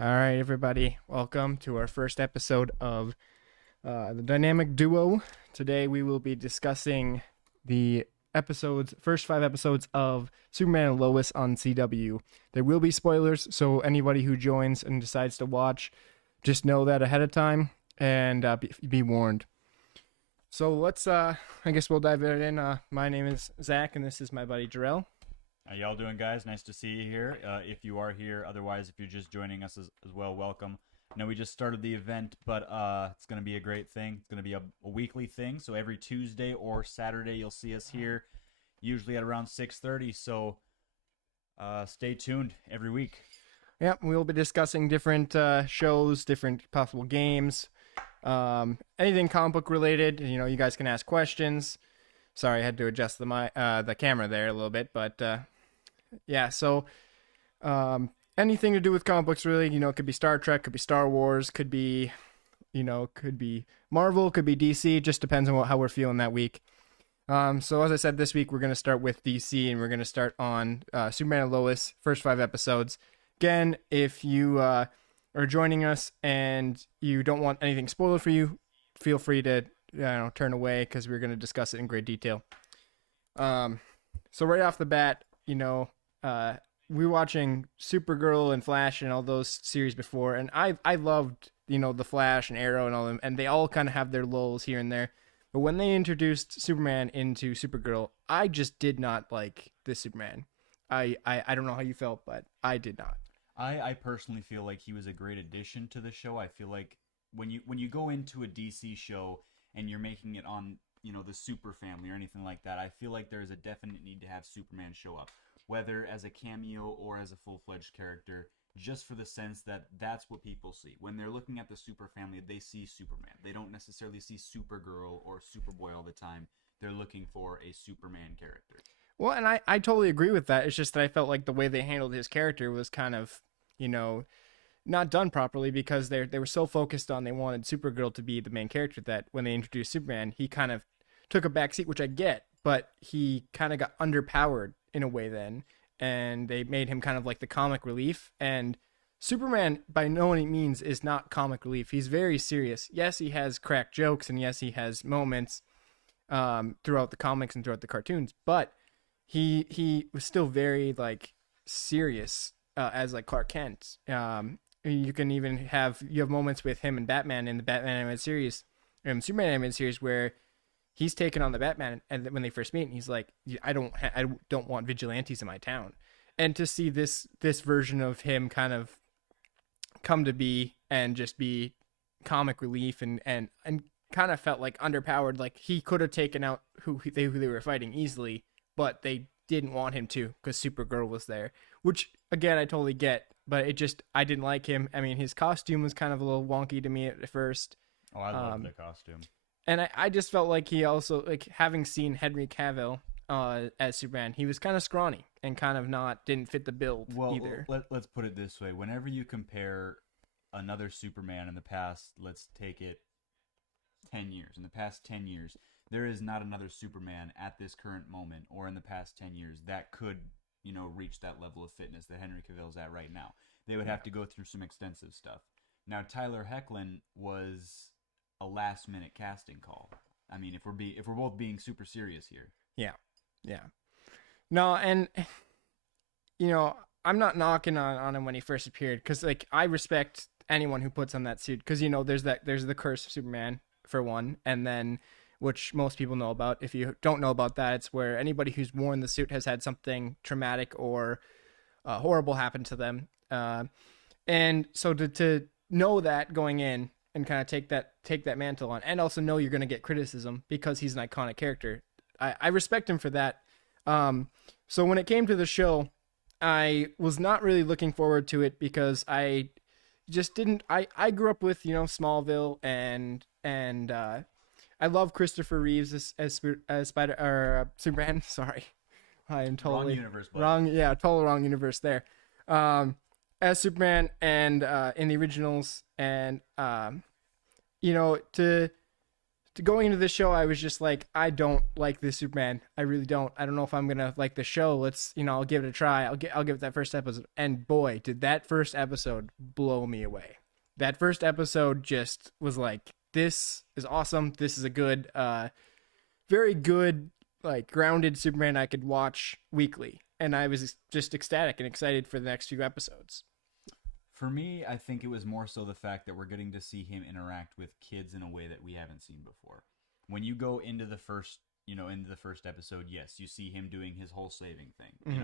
All right, everybody, welcome to our first episode of the Dynamic Duo. Today we will be discussing the first 5 episodes of Superman and Lois on CW. There will be spoilers, so anybody who joins and decides to watch, just know that ahead of time and be warned. So I guess we'll dive right in. My name is Zach, and this is my buddy Jarrell. How y'all doing, guys? Nice to see you here. If you are here, otherwise, if you're just joining us as well, welcome. I know we just started the event, but it's going to be a great thing. It's going to be a weekly thing, so every Tuesday or Saturday you'll see us here, usually at around 6:30. So stay tuned every week. Yep, we'll be discussing different shows, different possible games, anything comic book related. You guys can ask questions. Sorry, I had to adjust the camera there a little bit, but yeah. So anything to do with comic books, really. It could be Star Trek, could be Star Wars, could be Marvel, could be DC. Just depends on how we're feeling that week. So as I said, this week we're going to start with DC, and we're going to start on Superman and Lois, first 5 episodes. Again, if you are joining us and you don't want anything spoiled for you, feel free to turn away, because we're going to discuss it in great detail. So right off the bat, we're watching Supergirl and Flash and all those series before, and I loved the Flash and Arrow and all them, and they all kind of have their lulls here and there. But when they introduced Superman into Supergirl, I just did not like this Superman. I don't know how you felt, but I did not. I personally feel like he was a great addition to the show. I feel like when you go into a DC show and you're making it on the super family or anything like that, I feel like there's a definite need to have Superman show up, whether as a cameo or as a full-fledged character, just for the sense that that's what people see when they're looking at the super family. They see Superman. They don't necessarily see Supergirl or Superboy all the time. They're looking for a Superman character. Well, and I totally agree with that. It's just that I felt like the way they handled his character was kind of not done properly, because they were so focused on, they wanted Supergirl to be the main character, that when they introduced Superman, he kind of took a backseat, which I get, but he kind of got underpowered in a way then, and they made him kind of like the comic relief. And Superman, by no means, is not comic relief. He's very serious. Yes, he has crack jokes, and yes, he has moments throughout the comics and throughout the cartoons, but he was still very serious as Clark Kent. You can even have moments with him and Batman in the Batman animated series, Superman animated series, where he's taken on the Batman, and when they first meet, and he's like, I don't want vigilantes in my town. And to see this version of him kind of come to be and just be comic relief and kind of felt like underpowered, like he could have taken out who they were fighting easily, but they didn't want him to, because Supergirl was there, which again I totally get, but I didn't like him. I mean, his costume was kind of a little wonky to me at first. Oh, I love the costume. And I just felt like he also, having seen Henry Cavill as Superman, he was kind of scrawny and kind of didn't fit the build either. Let's put it this way. Whenever you compare another Superman in the past, let's take it 10 years. In the past 10 years, there is not another Superman at this current moment or in the past 10 years that could, reach that level of fitness that Henry Cavill's at right now. They would have to go through some extensive stuff. Now, Tyler Hoechlin was a last-minute casting call. I mean, if we're both being super serious here. Yeah. No, and I'm not knocking on him when he first appeared, because I respect anyone who puts on that suit, because there's the curse of Superman for one, and then, which most people know about. If you don't know about that, it's where anybody who's worn the suit has had something traumatic or horrible happen to them. And so to know that going in and kind of take that mantle on, and also know you're going to get criticism because he's an iconic character, I respect him for that. So when it came to the show, I was not really looking forward to it, because I just didn't. I grew up with Smallville, and I love Christopher Reeves as Superman. Sorry, I am totally wrong universe. Buddy. Wrong. Yeah, total wrong universe there. As Superman, and in the originals, and to going into this show, I was just like, I don't like this Superman. I really don't. I don't know if I'm gonna like the show. Let's, I'll give it a try. I'll give it that first episode. And boy, did that first episode blow me away. That first episode just was like, this is awesome. This is a good, very good, like grounded Superman I could watch weekly. And I was just ecstatic and excited for the next few episodes. For me, I think it was more so the fact that we're getting to see him interact with kids in a way that we haven't seen before. When you go into the first, into the first episode, yes, you see him doing his whole saving thing,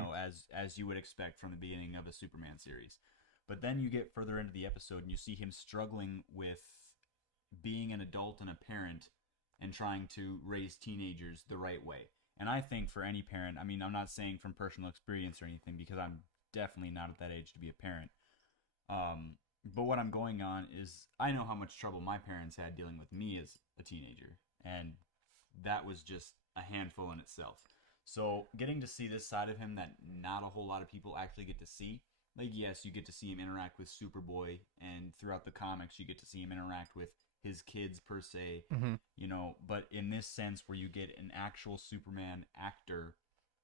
as you would expect from the beginning of a Superman series. But then you get further into the episode and you see him struggling with being an adult and a parent and trying to raise teenagers the right way. And I think for any parent, I mean, I'm not saying from personal experience or anything because I'm definitely not at that age to be a parent. But what I'm going on is I know how much trouble my parents had dealing with me as a teenager, and that was just a handful in itself. So getting to see this side of him that not a whole lot of people actually get to see, like yes, you get to see him interact with Superboy, and throughout the comics you get to see him interact with his kids per se, but in this sense where you get an actual Superman actor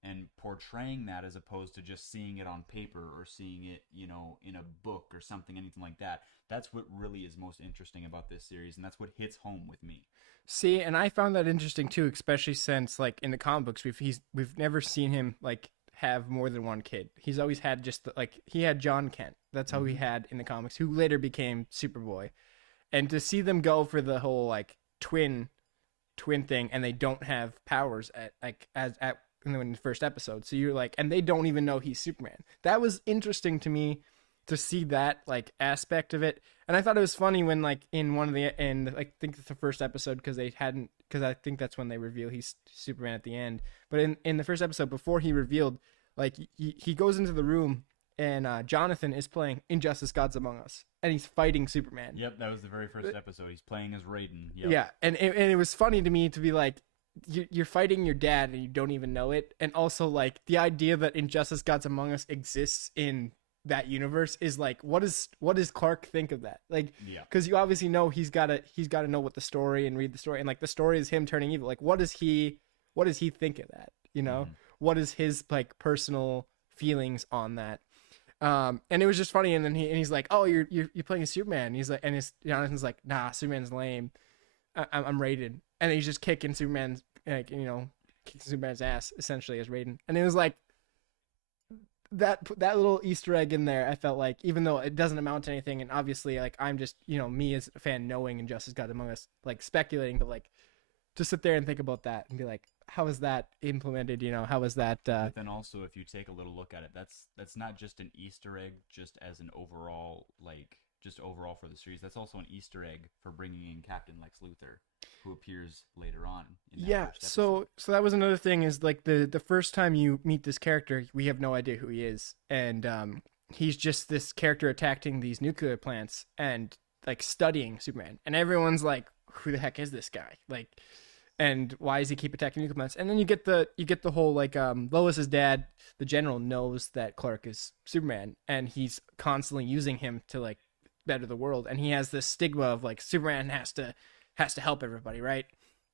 and portraying that as opposed to just seeing it on paper or seeing it, in a book or something, anything like that. That's what really is most interesting about this series, and that's what hits home with me. See, and I found that interesting too, especially since like in the comic books, we've never seen him like have more than one kid. He's always had just he had John Kent. That's how he had in the comics, who later became Superboy. And to see them go for the whole like twin thing, and they don't have powers in the first episode. So you're like, and they don't even know he's Superman. That was interesting to me to see that like aspect of it. And I thought it was funny when like in I think it's the first episode because I think that's when they reveal he's Superman at the end. But in the first episode before he revealed, like he goes into the room and Jonathan is playing Injustice: Gods Among Us, and he's fighting Superman. Yep, that was the very first episode. He's playing as Raiden. Yep. Yeah, and it was funny to me to be like, you're fighting your dad and you don't even know it. And also like the idea that Injustice: Gods Among Us exists in that universe is like, what does Clark think of that? Like, because you obviously know he's got to know what the story and read the story, and like the story is him turning evil. Like, what does he think of that? What is his like personal feelings on that? And it was just funny. And then he's like, oh, you're playing a Superman. And he's like, and Jonathan's like, nah, Superman's lame. I'm Raiden. And he's just kicking Superman's kicking Superman's ass essentially as Raiden. And it was like that little Easter egg in there. I felt like, even though it doesn't amount to anything, and obviously like I'm just me as a fan knowing Injustice: Gods Among Us, like speculating, but like to sit there and think about that and be like, how is that implemented? How is that? But then also, if you take a little look at it, that's not just an Easter egg, just as an overall overall for the series. That's also an Easter egg for bringing in Captain Lex Luthor, who appears later on. So that was another thing, is like the first time you meet this character, we have no idea who he is, and he's just this character attacking these nuclear plants and like studying Superman, and everyone's like, who the heck is this guy? Like, and why does he keep attacking nuclear plants? And then you get the whole like Lois's dad, the general, knows that Clark is Superman, and he's constantly using him to like better the world, and he has this stigma of like Superman has to help everybody, right?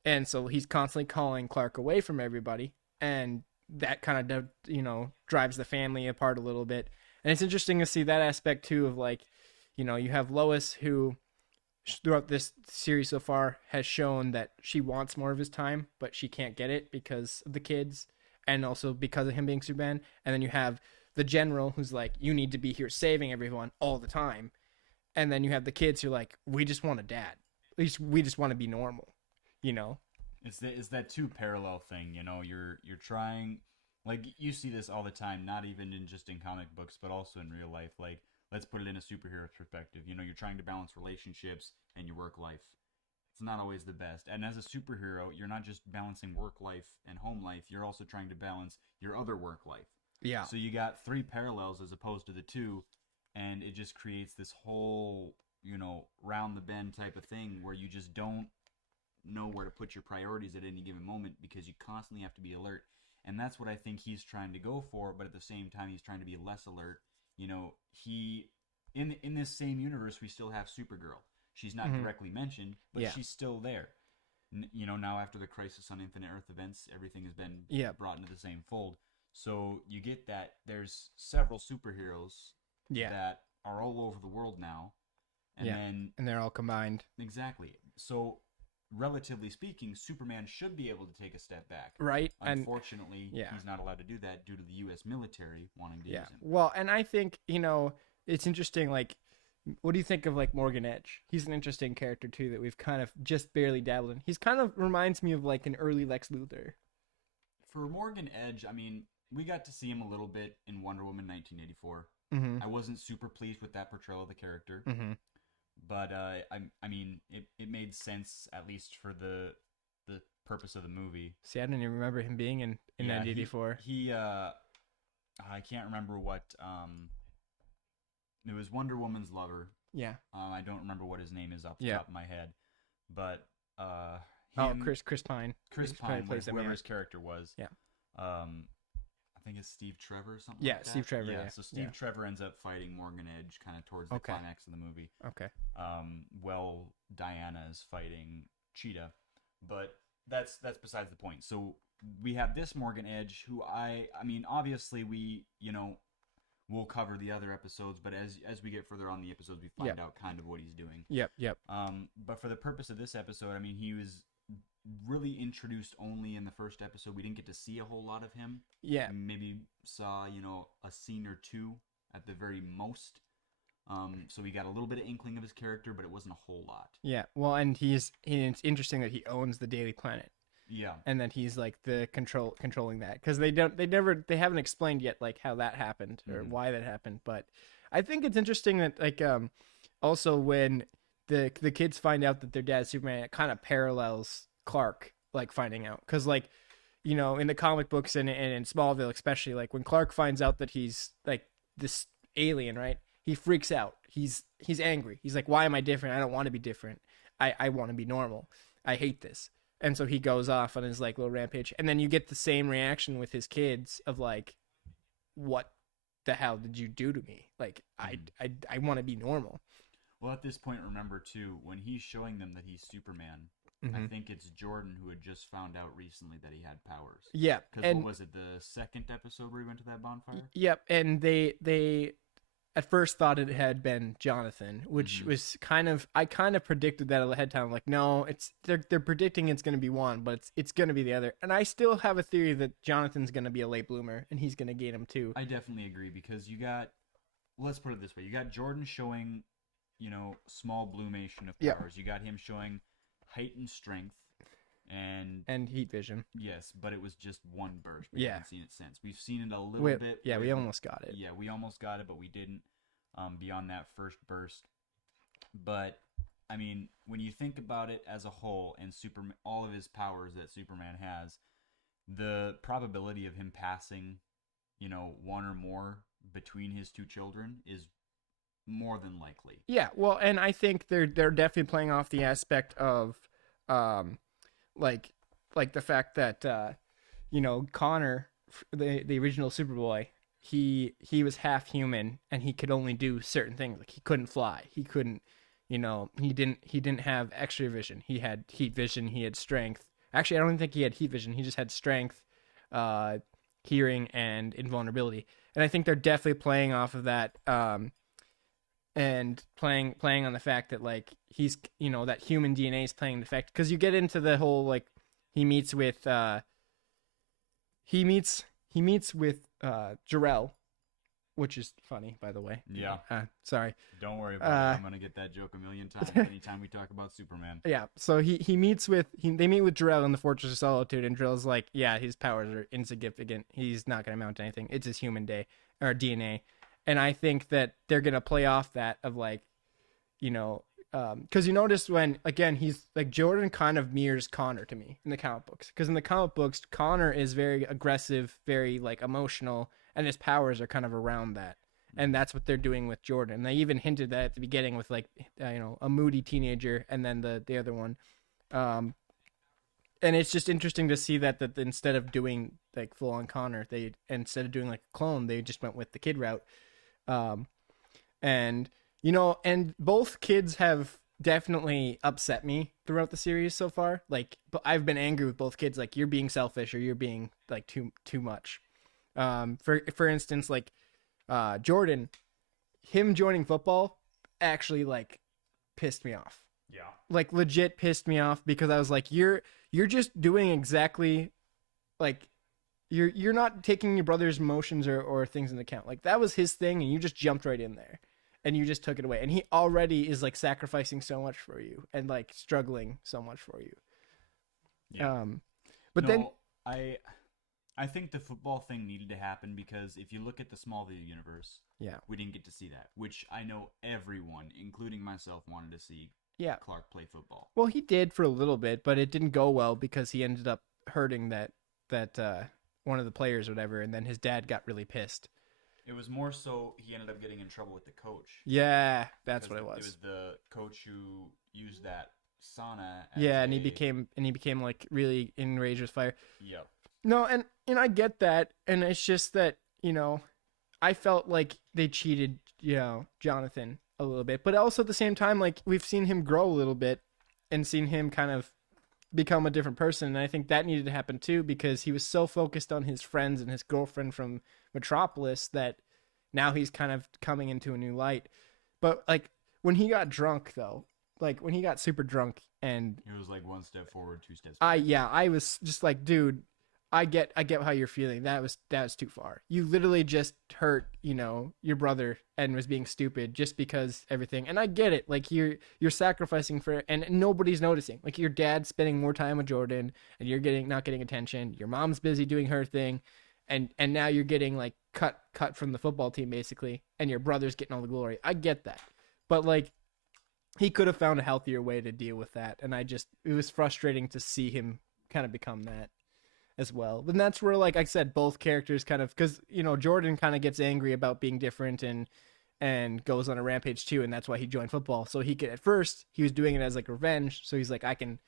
And so he's constantly calling Clark away from everybody, and that kind of drives the family apart a little bit. And it's interesting to see that aspect too of like, you have Lois, who throughout this series so far has shown that she wants more of his time, but she can't get it because of the kids and also because of him being Superman. And then you have the general, who's like, you need to be here saving everyone all the time. And then you have the kids who are like, we just want a dad. At least we just want to be normal, It's that two parallel thing, you're trying, like, you see this all the time, not even just in comic books, but also in real life. Like, let's put it in a superhero perspective. You're trying to balance relationships and your work life. It's not always the best. And as a superhero, you're not just balancing work life and home life, you're also trying to balance your other work life. Yeah. So you got three parallels as opposed to the two, and it just creates this whole, round the bend type of thing where you just don't know where to put your priorities at any given moment because you constantly have to be alert. And that's what I think he's trying to go for, but at the same time he's trying to be less alert. He in this same universe we still have Supergirl. She's not directly mentioned, but she's still there. Now after the Crisis on Infinite Earth events, everything has been Yeah. brought into the same fold. So you get that there's several superheroes Yeah. that are all over the world now, and Yeah. then And they're all combined. exactly. So relatively speaking, Superman should be able to take a step back. Right. Unfortunately, yeah. he's not allowed to do that due to the U.S. military wanting to use him. Well, and I think, it's interesting, like, what do you think of, like, Morgan Edge? He's an interesting character, too, that we've kind of just barely dabbled in. He's kind of reminds me of, like, an early Lex Luthor. For Morgan Edge, I mean, we got to see him a little bit in Wonder Woman 1984. Mm-hmm. I wasn't super pleased with that portrayal of the character. Mm-hmm. But I mean, it made sense at least for the purpose of the movie. See, I don't even remember him being in 1984. He I can't remember what it was Wonder Woman's lover. Yeah. I don't remember what his name is off the top of my head, but Chris Pine. Chris Pine, whoever his character was. Yeah. I think it's Steve Trevor or something. Yeah, Steve Trevor. Yeah. So Steve Trevor ends up fighting Morgan Edge kind of towards the climax of the movie. Okay. Well, Diana is fighting Cheetah, but that's besides the point. So we have this Morgan Edge, who I mean, obviously we'll cover the other episodes, but as we get further on the episodes, we find out kind of what he's doing. Yep. But for the purpose of this episode, I mean, he was really introduced only in the first episode. We didn't get to see a whole lot of him. Yeah. Maybe saw, a scene or two at the very most. So we got a little bit of inkling of his character, but it wasn't a whole lot. Yeah. Well, and it's interesting that he owns the Daily Planet. Yeah. And that he's like the controlling that, because they haven't explained yet like how that happened or why that happened. But I think it's interesting that like also when the kids find out that their dad's Superman, it kind of parallels Clark like finding out, because like in the comic books and in Smallville especially, like when Clark finds out that he's like this alien, right, he freaks out. He's angry. He's like, why am I different? I don't want to be different. I want to be normal. I hate this. And so he goes off on his like little rampage, and then you get the same reaction with his kids of like, what the hell did you do to me? Like I want to be normal. Well, at this point, remember too, when he's showing them that he's Superman, I think it's Jordan who had just found out recently that he had powers. Yeah. Because what was it, the second episode where he went to that bonfire? Yep. And they at first thought it had been Jonathan, which was I kind of predicted that ahead of time. Like, no, they're predicting it's going to be one, but it's going to be the other. And I still have a theory that Jonathan's going to be a late bloomer and he's going to gain him too. I definitely agree, because let's put it this way. You got Jordan showing, small bloomation of powers. You got him showing heightened strength and heat vision. Yes, but it was just one burst. We haven't seen it since. We've seen it a little bit. Yeah, we almost got it. Yeah, we almost got it, but we didn't beyond that first burst. But I mean, when you think about it as a whole, and Superman, all of his powers that Superman has, the probability of him passing, one or more between his two children is more than likely. Yeah, well, and I think they're definitely playing off the aspect of like the fact that Connor, the original Superboy, he was half human and he could only do certain things. Like he couldn't fly, he couldn't, he didn't have X-ray vision. He had heat vision, he had strength. Actually, I don't even think he had heat vision. He just had strength, hearing, and invulnerability. And I think they're definitely playing off of that, and playing on the fact that like he's that human DNA is playing the fact, because you get into the whole like he meets with Jor-El, which is funny, by the way. Yeah. Sorry. Don't worry about it. I'm gonna get that joke a million times anytime we talk about Superman. Yeah. So they meet with Jor-El in the Fortress of Solitude, and Jor-El's like, yeah, his powers are insignificant. He's not gonna amount to anything. It's his human DNA. And I think that they're going to play off that of like, because you notice when, again, he's like, Jordan kind of mirrors Connor to me in the comic books. Because in the comic books, Connor is very aggressive, very like emotional, and his powers are kind of around that. And that's what they're doing with Jordan. They even hinted that at the beginning with like, a moody teenager and then the other one. And it's just interesting to see that instead of doing like full on Connor, instead of doing like a clone, they just went with the kid route. And both kids have definitely upset me throughout the series so far. Like, but I've been angry with both kids. Like, you're being selfish or you're being like too much. For instance, like Jordan, him joining football actually like pissed me off. Yeah. Like legit pissed me off because I was like, you're just doing exactly like you're not taking your brother's emotions or things into account. Like that was his thing and you just jumped right in there and you just took it away. And he already is like sacrificing so much for you and like struggling so much for you. Yeah. But no, then I think the football thing needed to happen because if you look at the Smallville universe, yeah. we didn't get to see that, which I know everyone, including myself, wanted to see Yeah. Clark play football. Well, he did for a little bit, but it didn't go well because he ended up hurting that one of the players or whatever, and then his dad got really pissed. It was more so he ended up getting in trouble with the coach. Yeah, that's what it was. It was the coach who used that sauna. Yeah, and he became like really enraged with fire. Yep. No, and I get that, and it's just that I felt like they cheated, Jonathan a little bit, but also at the same time, like we've seen him grow a little bit, and seen him kind of become a different person, and I think that needed to happen too because he was so focused on his friends and his girlfriend from Metropolis that now he's kind of coming into a new light. But like when he got drunk though, like when he got super drunk and it was like one step forward, two steps back. I was just like, dude, I get how you're feeling. That was too far. You literally just hurt, your brother and was being stupid just because everything. And I get it. Like you're sacrificing for and nobody's noticing. Like your dad's spending more time with Jordan and you're not getting attention. Your mom's busy doing her thing. And now you're getting like cut from the football team basically and your brother's getting all the glory. I get that. But like he could have found a healthier way to deal with that. And it was frustrating to see him kind of become that as well. And that's where, like I said, both characters kind of, because Jordan kind of gets angry about being different and goes on a rampage too, and that's why he joined football. So at first he was doing it as like revenge. So he's like, I can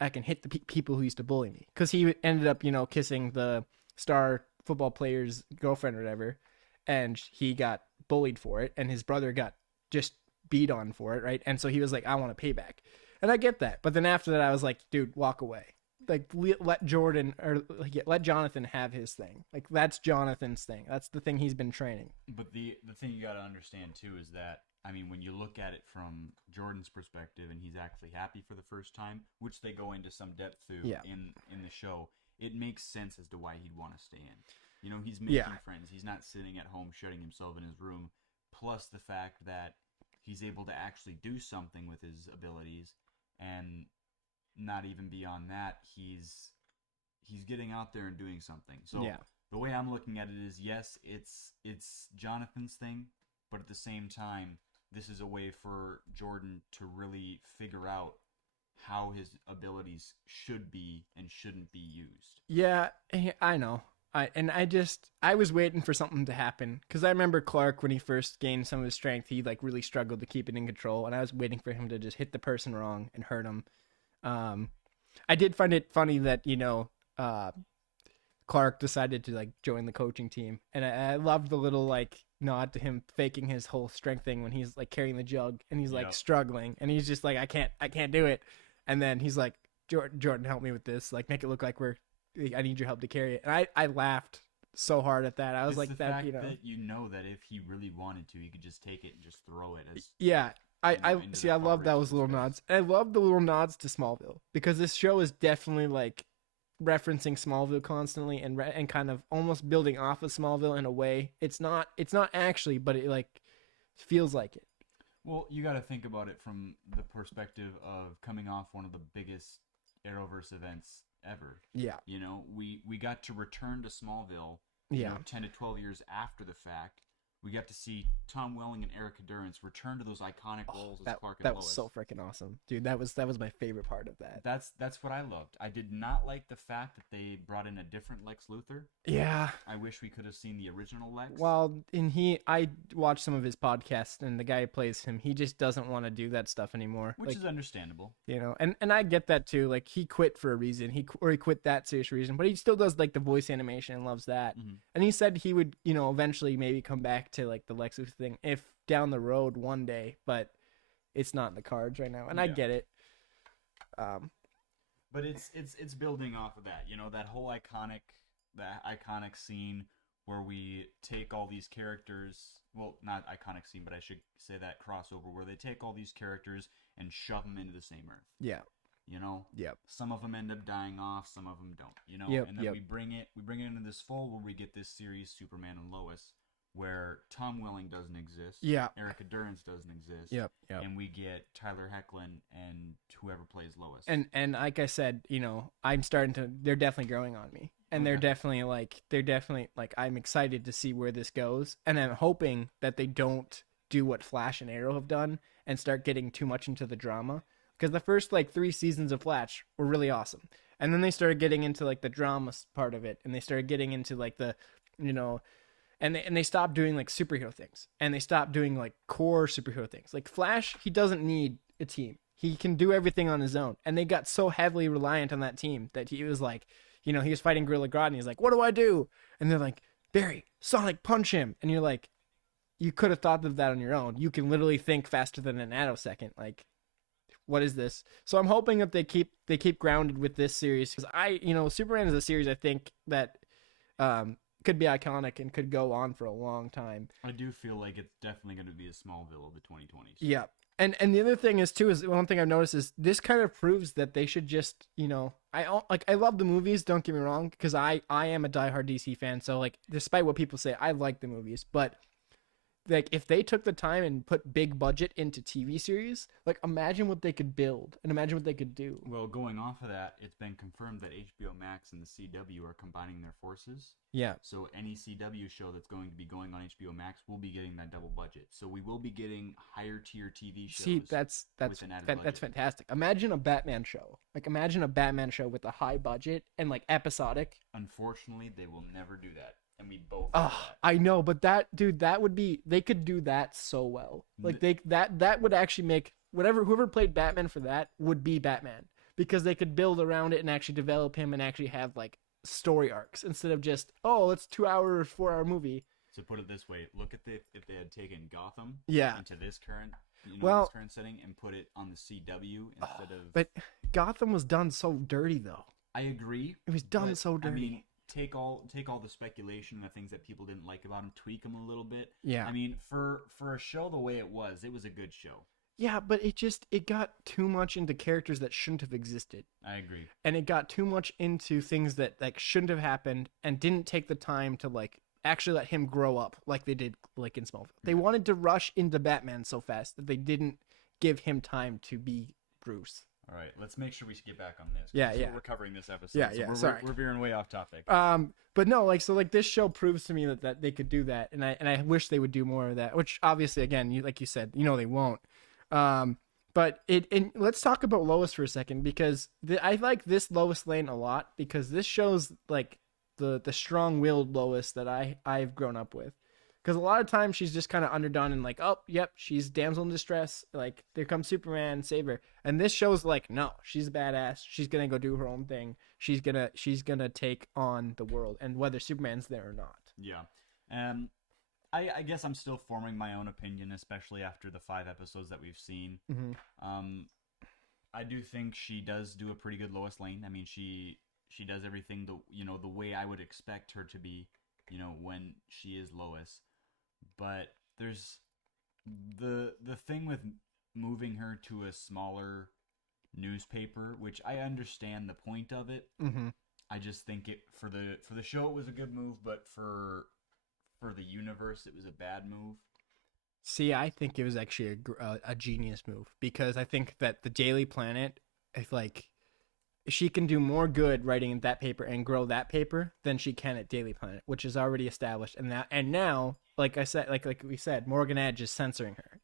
hit the people who used to bully me, because he ended up kissing the star football player's girlfriend or whatever, and he got bullied for it, and his brother got just beat on for it, right? And so he was like, I want to pay back, and I get that. But then after that, I was like, dude, walk away. Like let Jonathan have his thing. Like that's Jonathan's thing. That's the thing he's been training. But the thing you got to understand too is that when you look at it from Jordan's perspective, and he's actually happy for the first time, which they go into some depth to in the show, it makes sense as to why he'd want to stay in. He's making friends. He's not sitting at home shutting himself in his room. Plus the fact that he's able to actually do something with his abilities, and not even beyond that, he's getting out there and doing something. So the way I'm looking at it is, yes, it's Jonathan's thing, but at the same time, this is a way for Jordan to really figure out how his abilities should be and shouldn't be used. Yeah, I know. I was waiting for something to happen, because I remember Clark, when he first gained some of his strength, he like really struggled to keep it in control, and I was waiting for him to just hit the person wrong and hurt him. I did find it funny that Clark decided to like join the coaching team, and I loved the little like nod to him faking his whole strength thing when he's like carrying the jug and he's like struggling, and he's just like, I can't do it, and then he's like, Jordan, help me with this, like make it look like I need your help to carry it. And I laughed so hard at that. I was like, that that if he really wanted to, he could just take it and just throw it as I see. I love those little nods. And I love the little nods to Smallville, because this show is definitely like referencing Smallville constantly and kind of almost building off of Smallville in a way. It's not actually, but it like feels like it. Well, you got to think about it from the perspective of coming off one of the biggest Arrowverse events ever. Yeah. We got to return to Smallville. 10 to 12 years after the fact. We got to see Tom Welling and Erica Durance return to those iconic roles as Clark and Lois. That was so freaking awesome, dude. That was my favorite part of that. That's what I loved. I did not like the fact that they brought in a different Lex Luthor. Yeah. I wish we could have seen the original Lex. Well, I watched some of his podcasts, and the guy who plays him, he just doesn't want to do that stuff anymore. Which is understandable. And I get that too. Like he quit for a reason. He quit that serious reason, but he still does like the voice animation and loves that. Mm-hmm. And he said he would, eventually maybe come back to like the Lex Luthor thing if down the road one day, but it's not in the cards right now, and I get it. But it's building off of that, that whole iconic scene where we take all these characters. Well, not iconic scene, but I should say that crossover where they take all these characters and shove them into the same Earth. Yeah. Yep. Some of them end up dying off, some of them don't. Yep. And then we bring it into this fold where we get this series, Superman and Lois, where Tom Welling doesn't exist. Yeah. Erica Durance doesn't exist. Yep. And we get Tyler Hoechlin and whoever plays Lois. And like I said, I'm starting to. They're definitely growing on me, and they're definitely like I'm excited to see where this goes, and I'm hoping that they don't do what Flash and Arrow have done and start getting too much into the drama. Because the first 3 seasons of Flash were really awesome, and then they started getting into the drama part of it, and they started getting into the, and they stopped doing superhero things, and they stopped doing core superhero things. Like Flash, he doesn't need a team; he can do everything on his own. And they got so heavily reliant on that team that he was he was fighting Gorilla Grodd, and he's like, "What do I do?" And they're like, "Barry, Sonic, punch him!" And you're like, "You could have thought of that on your own. You can literally think faster than a nanosecond." What is this? So I'm hoping that they keep grounded with this series, because Superman is a series I think that could be iconic and could go on for a long time. I do feel like it's definitely going to be a Smallville of the 2020s. Yeah. And the other thing is one thing I've noticed is this kind of proves that they should just, I love the movies, don't get me wrong, because I am a diehard DC fan, so despite what people say, I like the movies, but if they took the time and put big budget into TV series, imagine what they could build and imagine what they could do. Well, going off of that, it's been confirmed that HBO Max and the CW are combining their forces. Yeah. So any CW show that's going to be going on HBO Max will be getting that double budget. So we will be getting higher tier TV shows. See, that's fantastic. Imagine a Batman show. Imagine a Batman show with a high budget and episodic. Unfortunately, they will never do that. And we both. I know, but that would be. They could do that so well. That would actually make whoever played Batman for that would be Batman, because they could build around it and actually develop him and actually have story arcs instead of just it's 2 hour, 4 hour movie. To put it this way, look at if they had taken Gotham into this current this current setting and put it on the CW instead of. But Gotham was done so dirty though. I agree. It was done so dirty. I mean, take all the speculation and the things that people didn't like about him, tweak them a little bit. Yeah. I mean, for a show the way it was a good show. Yeah, but it got too much into characters that shouldn't have existed. I agree. And it got too much into things that shouldn't have happened and didn't take the time to actually let him grow up like they did in Smallville. They wanted to rush into Batman so fast that they didn't give him time to be Bruce. All right, let's make sure we get back on this. Yeah. We're covering this episode. Yeah. Sorry, we're veering way off topic. But no, this show proves to me that they could do that, and I wish they would do more of that. Which obviously, again, you said, they won't. But let's talk about Lois for a second, because I like this Lois Lane a lot, because this shows the strong-willed Lois that I've grown up with. Because a lot of times she's just kind of underdone and she's damsel in distress. There comes Superman, save her. And this show's no, she's a badass. She's gonna go do her own thing. She's gonna take on the world, and whether Superman's there or not. Yeah. I guess I'm still forming my own opinion, especially after the 5 episodes that we've seen. Mm-hmm. I do think she does do a pretty good Lois Lane. I mean, she does everything the way I would expect her to be, when she is Lois. But there's the thing with moving her to a smaller newspaper, which I understand the point of it. Mm-hmm. I just think for the show it was a good move, but for the universe it was a bad move. See, I think it was actually a genius move, because I think that the Daily Planet, she can do more good writing in that paper and grow that paper than she can at Daily Planet, which is already established. And now, like I said, like we said, Morgan Edge is censoring her.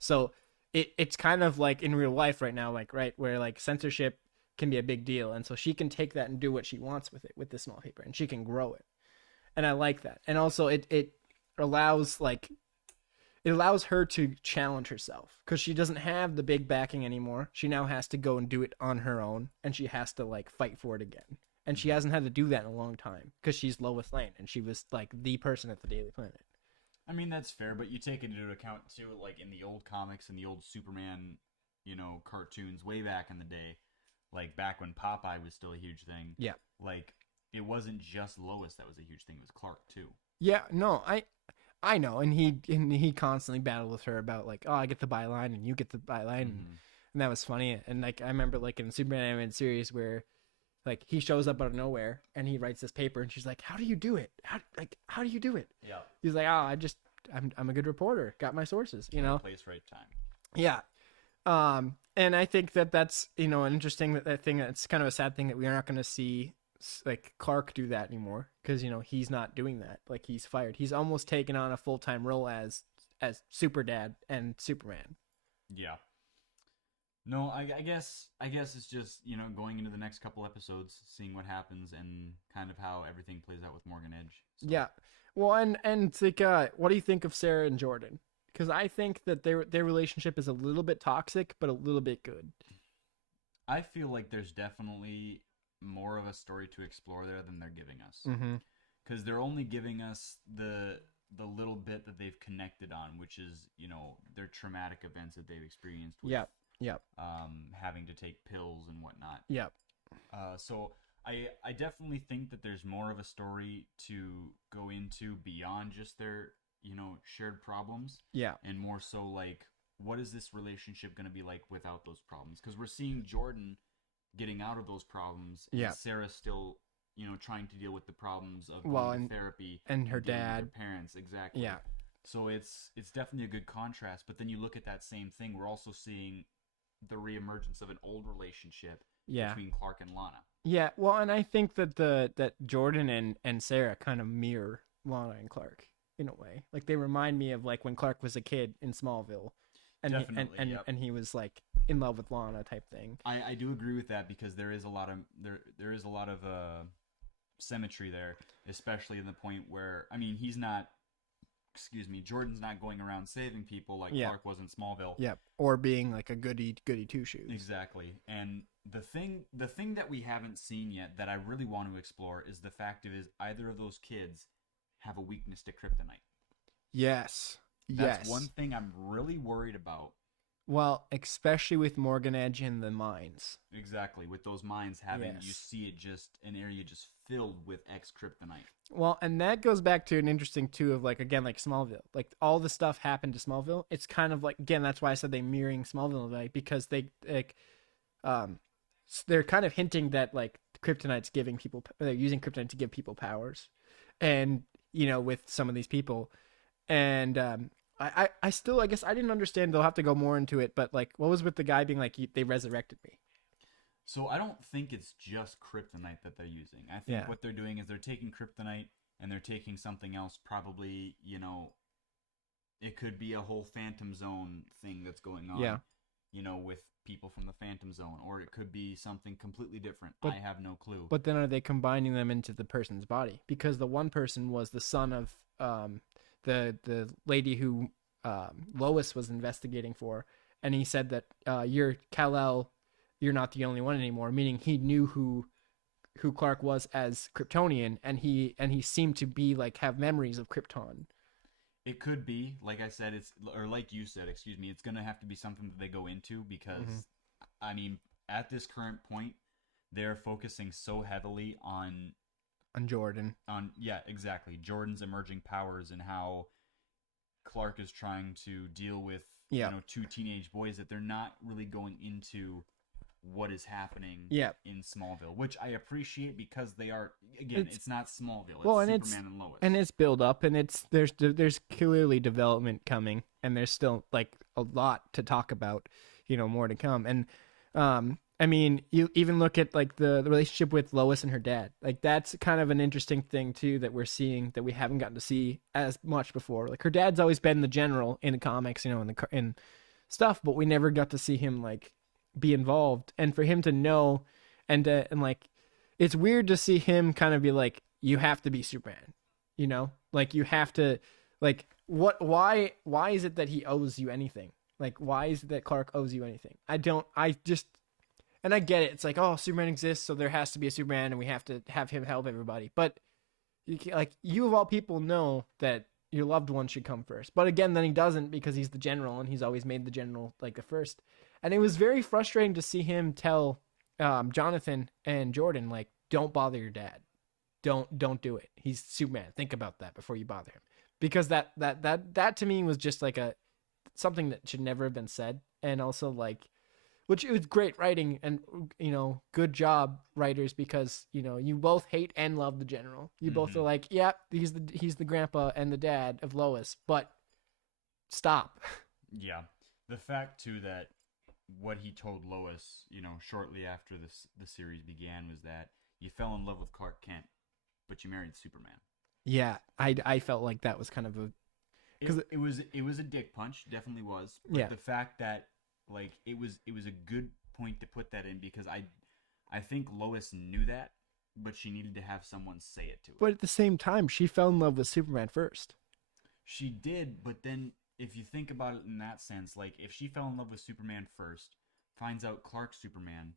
So it's kind of like in real life right now, right, where censorship can be a big deal. And so she can take that and do what she wants with it, with this small paper, and she can grow it. And I like that. And also it allows her to challenge herself, because she doesn't have the big backing anymore. She now has to go and do it on her own, and she has to fight for it again. And she hasn't had to do that in a long time, because she's Lois Lane, and she was the person at the Daily Planet. I mean, that's fair, but you take into account too, like in the old comics and the old Superman, cartoons way back in the day, like back when Popeye was still a huge thing. Yeah. Like it wasn't just Lois that was a huge thing; it was Clark too. Yeah, no, I know, and he constantly battled with her about like, oh, I get the byline and you get the byline, and that was funny. And like I remember like in the Superman animated series where like he shows up out of nowhere and he writes this paper and she's like, how do you do it? How do you do it? Yeah. He's like, oh, I'm a good reporter, got my sources, Right place, right time. Yeah. And I think that's an interesting that thing. That's kind of a sad thing that we are not going to see like Clark do that anymore because he's not doing that. Like he's fired. He's almost taken on a full-time role as Super Dad and Superman. Yeah. No, I guess it's just going into the next couple episodes, seeing what happens and kind of how everything plays out with Morgan Edge. So. Yeah. Well, and like, what do you think of Sarah and Jordan? Because I think that their relationship is a little bit toxic, but a little bit good. I feel like there's definitely more of a story to explore there than they're giving us. Because they're only giving us the little bit that they've connected on, which is their traumatic events that they've experienced. With, Yep. Having to take pills and whatnot. Yep. So I definitely think that there's more of a story to go into beyond just their shared problems. Yeah. And more so like, what is this relationship going to be like without those problems? Because we're seeing Jordan getting out of those problems. And Sarah still trying to deal with the problems of therapy and her dad, with her parents. Exactly. Yeah. So it's definitely a good contrast. But then you look at that same thing, we're also seeing the reemergence of an old relationship between Clark and Lana. Yeah, well, and I think that that Jordan and Sarah kind of mirror Lana and Clark in a way. Like they remind me of like when Clark was a kid in Smallville, and and he was like in love with Lana type thing. I do agree with that because there is a lot of there is a lot of symmetry there, especially in the point where he's not. Jordan's not going around saving people like Clark was in Smallville. Yep. Or being like a goody two shoes. Exactly. And the thing that we haven't seen yet that I really want to explore is the fact is either of those kids have a weakness to kryptonite. Yes. That's one thing I'm really worried about. Well, especially with Morgan Edge in the mines. Exactly. With those mines having, you see it just an area just filled with X-kryptonite. Well, and that goes back to an interesting too of like, again, like Smallville. Like all the stuff happened to Smallville. It's kind of like, again, that's why I said they mirroring Smallville, like, because they're kind of hinting that like kryptonite's they're using kryptonite to give people powers. And, with some of these people. And, I still, I guess I didn't understand. They'll have to go more into it, but like, what was with the guy being like, they resurrected me? So I don't think it's just kryptonite that they're using. I think what they're doing is they're taking kryptonite and they're taking something else. Probably, it could be a whole Phantom Zone thing that's going on. Yeah. With people from the Phantom Zone, or it could be something completely different. I have no clue. But then are they combining them into the person's body? Because the one person was the son of the lady who Lois was investigating for, and he said that you're Kal-El, you're not the only one anymore, meaning he knew who Clark was as Kryptonian, and he seemed to be like have memories of Krypton. It could be, like I said, like you said, it's going to have to be something that they go into because, at this current point, they're focusing so heavily on Jordan. Exactly. Jordan's emerging powers and how Clark is trying to deal with, two teenage boys that they're not really going into what is happening in Smallville, which I appreciate because they are, again, it's not Smallville. It's Superman and Lois. And it's build up, and there's clearly development coming, and there's still like a lot to talk about, more to come. And you even look at like the relationship with Lois and her dad. Like that's kind of an interesting thing too that we're seeing that we haven't gotten to see as much before. Like her dad's always been the general in the comics, in stuff, but we never got to see him like be involved, and for him to know and like it's weird to see him kind of be like, you have to be Superman, like you have to, like why is it that he owes you anything? Like why is it that Clark owes you anything? And I get it, it's like, oh, Superman exists, so there has to be a Superman and we have to have him help everybody, but you of all people know that your loved one should come first. But again, then he doesn't because he's the general and he's always made the general like the first. And it was very frustrating to see him tell Jonathan and Jordan like, don't bother your dad. Don't do it. He's Superman. Think about that before you bother him. Because that to me was just like a something that should never have been said. And also like, which it was great writing and good job writers, because you both hate and love the general. You both are like, yeah, he's the grandpa and the dad of Lois, but stop. Yeah, the fact too that what he told Lois, shortly after the series began, was that you fell in love with Clark Kent, but you married Superman. Yeah, I felt like that was kind of a because it was a dick punch, definitely was. But yeah, the fact that like it was a good point to put that in, because I think Lois knew that, but she needed to have someone say it to her. But at the same time, she fell in love with Superman first. She did, but then if you think about it in that sense, like if she fell in love with Superman first, finds out Clark's Superman,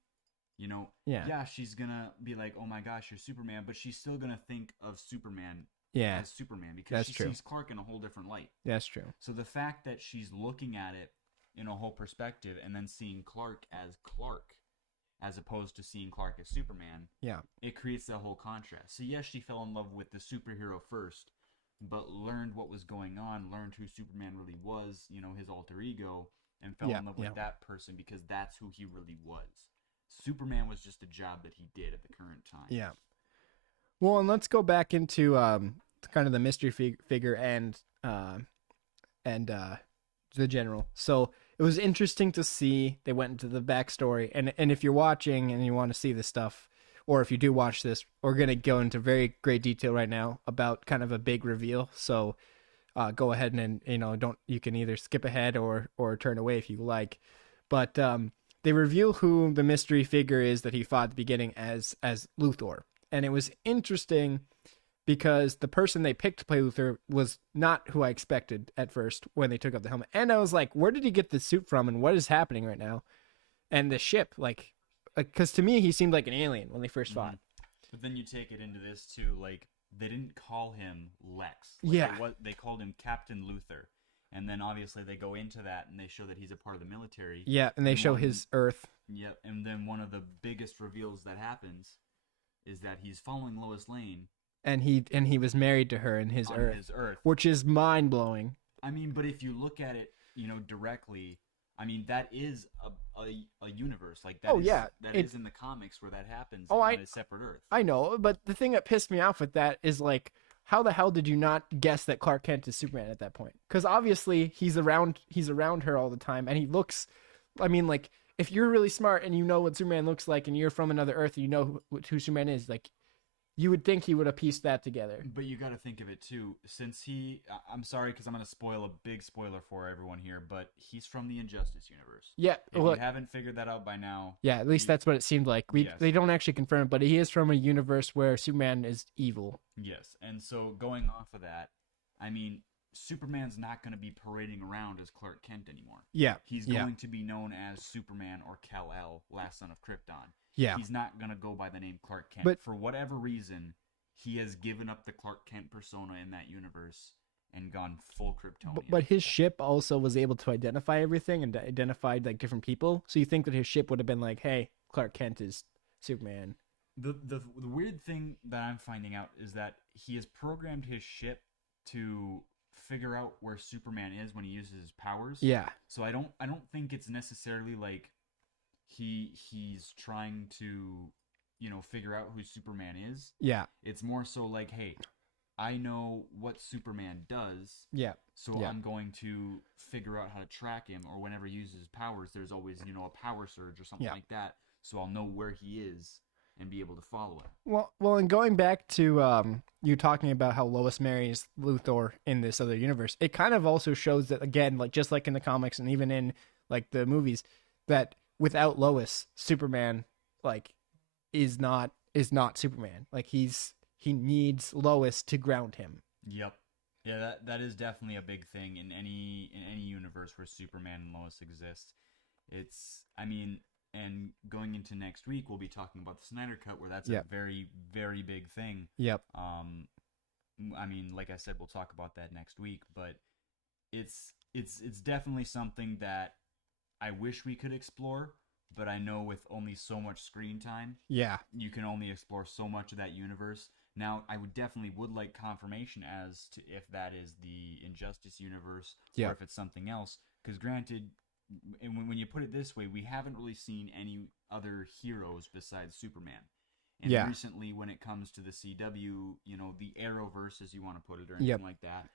yeah, she's gonna be like, oh my gosh, you're Superman, but she's still gonna think of Superman as Superman, because she sees Clark in a whole different light. That's true. So the fact that she's looking at it in a whole perspective and then seeing Clark as opposed to seeing Clark as Superman, it creates that whole contrast. So yes, she fell in love with the superhero first, but learned what was going on, learned who Superman really was, his alter ego, and fell in love with that person because that's who he really was. Superman was just a job that he did at the current time. Yeah. Well, and let's go back into kind of the mystery figure and the general. So it was interesting to see they went into the backstory, and if you're watching and you want to see this stuff, or if you do watch this, we're gonna go into very great detail right now about kind of a big reveal. So go ahead and you can either skip ahead or turn away if you like, but they reveal who the mystery figure is that he fought at the beginning as Luthor. And it was interesting because the person they picked to play Luthor was not who I expected at first when they took off the helmet. And I was like, where did he get this suit from and what is happening right now? And the ship, like, because to me, he seemed like an alien when they first fought. But then you take it into this too, like, they didn't call him Lex. Like, they called him Captain Luthor. And then obviously they go into that and they show that he's a part of the military. Yeah, and they show his Earth. Yep, and then one of the biggest reveals that happens is that he's following Lois Lane, and he was married to her in his Earth, which is mind blowing. I mean, but if you look at it, directly, I mean that is a universe like that. That is in the comics where that happens on a separate Earth. I know, but the thing that pissed me off with that is like, how the hell did you not guess that Clark Kent is Superman at that point? Because obviously he's around her all the time, and he looks. I mean, like, if you're really smart and you know what Superman looks like, and you're from another Earth, and you know who Superman is, like, you would think he would have pieced that together. But you got to think of it too, since I'm sorry because I'm going to spoil a big spoiler for everyone here, but he's from the Injustice universe. Yeah, if you haven't figured that out by now. Yeah, at least that's what it seemed like. They don't actually confirm it, but he is from a universe where Superman is evil. Yes, and so going off of that, I mean, Superman's not going to be parading around as Clark Kent anymore. Yeah. He's going to be known as Superman or Kal-El, last son of Krypton. Yeah. He's not going to go by the name Clark Kent. But for whatever reason, he has given up the Clark Kent persona in that universe and gone full Kryptonian. But his ship also was able to identify everything and identified like different people. So you think that his ship would have been like, hey, Clark Kent is Superman. The weird thing that I'm finding out is that he has programmed his ship to figure out where Superman is when he uses his powers. Yeah. So I don't think it's necessarily like he's trying to, figure out who Superman is. Yeah. It's more so like, hey, I know what Superman does. Yeah. So I'm going to figure out how to track him, or whenever he uses his powers, there's always, a power surge or something like that. So I'll know where he is and be able to follow him. Well, and going back to you talking about how Lois marries Luthor in this other universe, it kind of also shows that, again, like just like in the comics and even in like the movies, that without Lois, Superman like is not Superman. Like he needs Lois to ground him. Yep. Yeah, that is definitely a big thing in any universe where Superman and Lois exist. And going into next week, we'll be talking about the Snyder Cut, where that's a very, very big thing. Yep. I mean, like I said, we'll talk about that next week, but it's definitely something that I wish we could explore, but I know with only so much screen time, Yeah. you can only explore so much of that universe. Now, I would like confirmation as to if that is the Injustice universe or if it's something else. Because granted, and when you put it this way, we haven't really seen any other heroes besides Superman. And recently, when it comes to the CW, the Arrowverse, as you want to put it, or anything like that,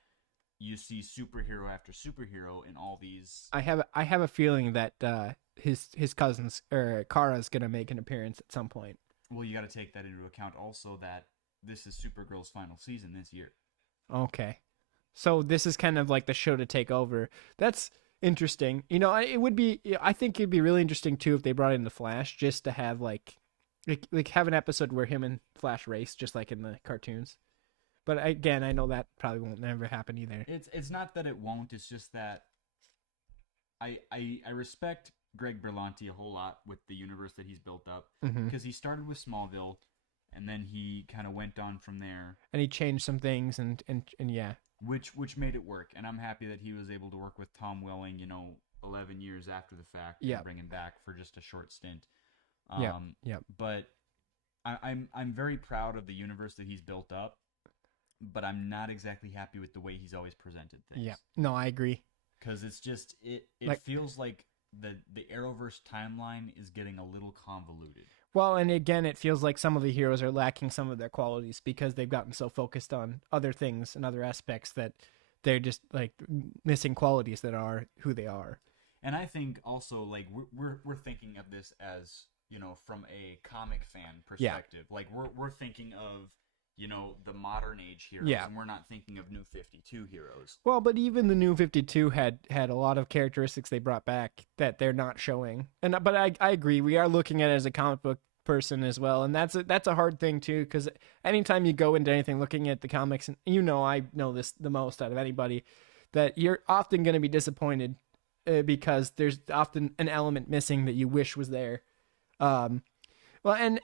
you see superhero after superhero in all these. I have a feeling that his cousins or Kara's gonna make an appearance at some point. Well, you got to take that into account also that this is Supergirl's final season this year. Okay, so this is kind of like the show to take over. That's interesting. It would be. I think it'd be really interesting too if they brought in the Flash, just to have like have an episode where him and Flash race, just like in the cartoons. But again, I know that probably won't never happen either. It's not that it won't. It's just that I respect Greg Berlanti a whole lot with the universe that he's built up, because he started with Smallville, and then he kind of went on from there. And he changed some things, and yeah, which made it work. And I'm happy that he was able to work with Tom Welling, 11 years after the fact, and bring him back for just a short stint. But I'm very proud of the universe that he's built up, but I'm not exactly happy with the way he's always presented things. Yeah, no, I agree. Because it's just it feels like the Arrowverse timeline is getting a little convoluted. Well, and again, it feels like some of the heroes are lacking some of their qualities because they've gotten so focused on other things and other aspects that they're just like missing qualities that are who they are. And I think also like we're thinking of this as, from a comic fan perspective. Like we're thinking of the modern age heroes, and we're not thinking of New 52 heroes. Well, but even the New 52 had a lot of characteristics they brought back that they're not showing. But I agree, we are looking at it as a comic book person as well, and that's a hard thing too, because anytime you go into anything looking at the comics, and I know this the most out of anybody, that you're often going to be disappointed because there's often an element missing that you wish was there. Well, and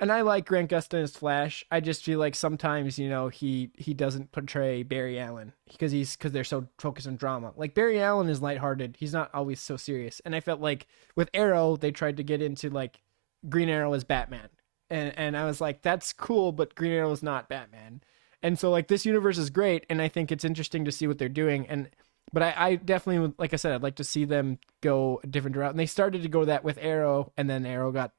and I like Grant Gustin as Flash. I just feel like sometimes, he doesn't portray Barry Allen because they're so focused on drama. Like Barry Allen is lighthearted. He's not always so serious. And I felt like with Arrow, they tried to get into like Green Arrow as Batman. And I was like, that's cool, but Green Arrow is not Batman. And so like this universe is great. And I think it's interesting to see what they're doing. But I definitely would, like I said, I'd like to see them go a different route. And they started to go that with Arrow, and then Arrow got